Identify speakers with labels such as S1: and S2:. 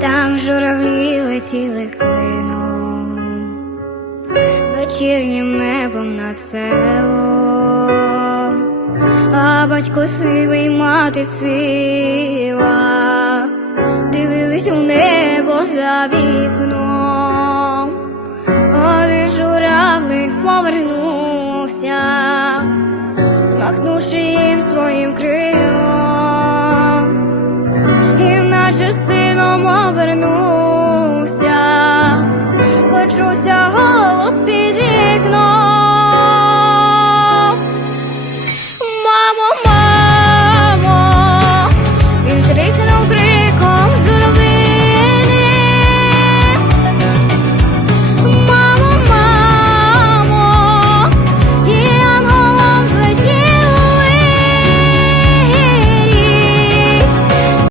S1: там журавлі летіли клином, вечірнім небом над селом, а батько сивий мати сива, дивились у небо за вікном, один журавлик повернувся, змахнувши їм своїм крилом. обернувся, хочуся голос спів.